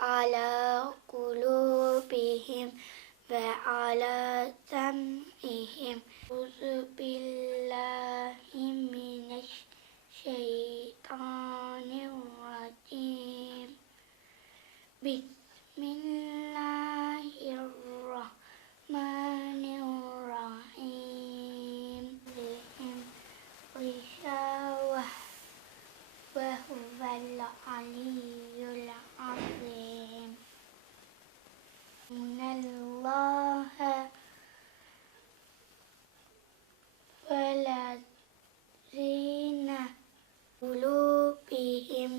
alha الله والذين قلوبهم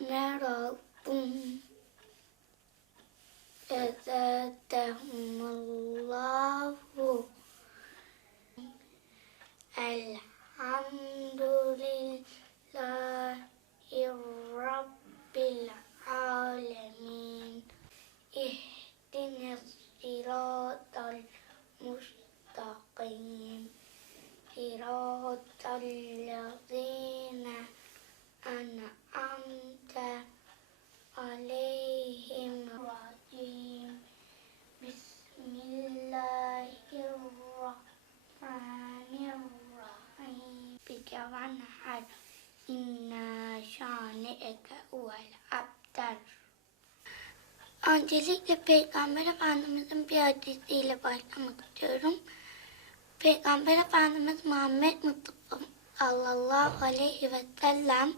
مرض الذين أنعمت عليهم الرجيم بسم الله الرحمن الرحيم بجوان حد إن شانئك هو الأبتر Öncelikle Peygamber Efendimizin bir hadisiyle başlamak istiyorum. Peygamber Efendimiz Muhammed Mustafa sallallahu aleyhi ve sellem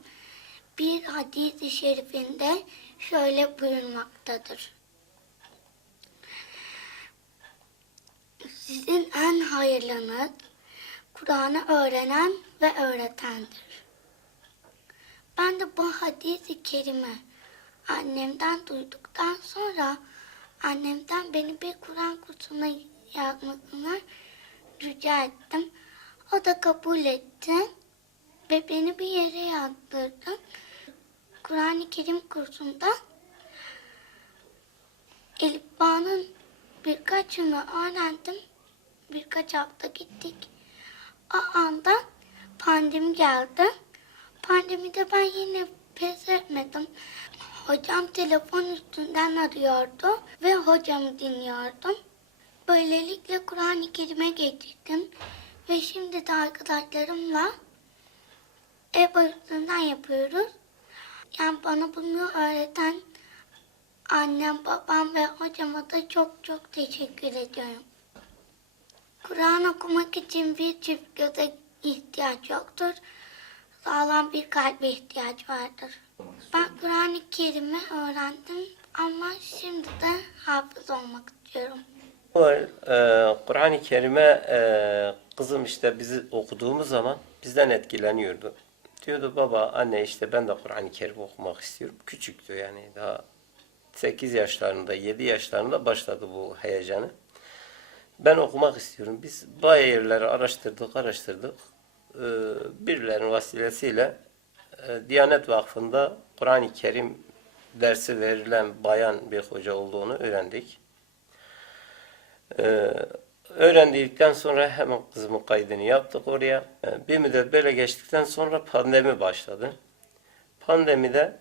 bir hadis-i şerifinde şöyle buyurmaktadır. Sizin en hayırlınız Kur'an'ı öğrenen ve öğretendir. Ben de bu hadis-i kerime annemden duyduktan sonra annemden beni bir Kur'an kursuna yazmasını rica ettim. O da kabul etti ve beni bir yere yazdırdı. Kur'an-ı Kerim kursunda Elif Bağ'ın birkaçını öğrendim. Birkaç hafta gittik. O anda pandemi geldi. Pandemide ben yine pes etmedim. Hocam telefon üstünden arıyordu ve hocamı dinliyordum. Böylelikle Kur'an-ı Kerim'e geçtim ve şimdi de arkadaşlarımla ev üstünden yapıyoruz. Yani bana bunu öğreten annem, babam ve hocama da çok çok teşekkür ediyorum. Kur'an okumak için bir çift göze ihtiyaç yoktur. Sağlam bir kalbe ihtiyaç vardır. Ben Kur'an-ı Kerim'i öğrendim ama şimdi de hafız olmak istiyorum. Var, e, Kur'an-ı Kerim'e e, kızım işte bizi okuduğumuz zaman bizden etkileniyordu. Diyordu baba anne işte ben de Kur'an-ı Kerim okumak istiyorum. Küçüktü yani daha 8 yaşlarında 7 yaşlarında başladı bu heyecanı. Ben okumak istiyorum. Biz bayağı araştırdık araştırdık. E, birilerinin vesilesiyle e, Diyanet Vakfı'nda Kur'an-ı Kerim dersi verilen bayan bir hoca olduğunu öğrendik. Ee, öğrendikten sonra hemen kızımın kaydını yaptık oraya. Ee, bir müddet böyle geçtikten sonra pandemi başladı. Pandemide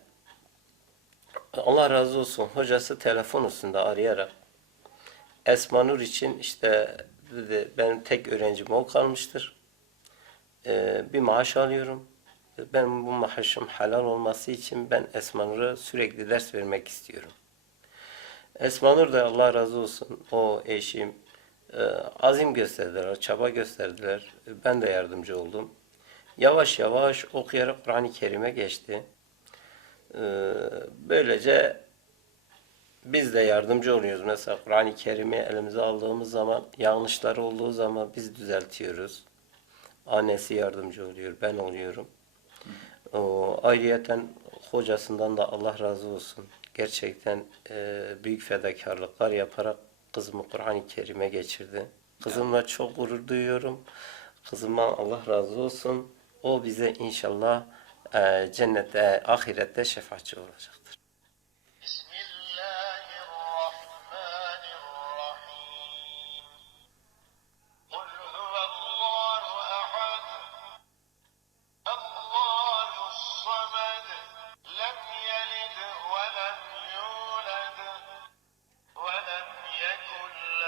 Allah razı olsun hocası telefon üstünde arayarak Esma Nur için işte dedi, benim tek öğrencim o kalmıştır. Ee, bir maaş alıyorum. Ben bu maaşım helal olması için ben Esma Nur'a sürekli ders vermek istiyorum. Esma Nur da Allah razı olsun o eşim e, azim gösterdiler, çaba gösterdiler. Ben de yardımcı oldum. Yavaş yavaş okuyarak Kur'an-ı Kerim'e geçti. E, böylece biz de yardımcı oluyoruz. Mesela Kur'an-ı Kerim'i elimize aldığımız zaman yanlışlar olduğu zaman biz düzeltiyoruz. Annesi yardımcı oluyor, ben oluyorum. O, ayrıyeten hocasından da Allah razı olsun. Gerçekten e, büyük fedakarlıklar yaparak kızımı Kur'an-ı Kerim'e geçirdi. Kızımla çok gurur duyuyorum. Kızıma Allah razı olsun. O bize inşallah e, cennette, ahirette şefaatçi olacaktır.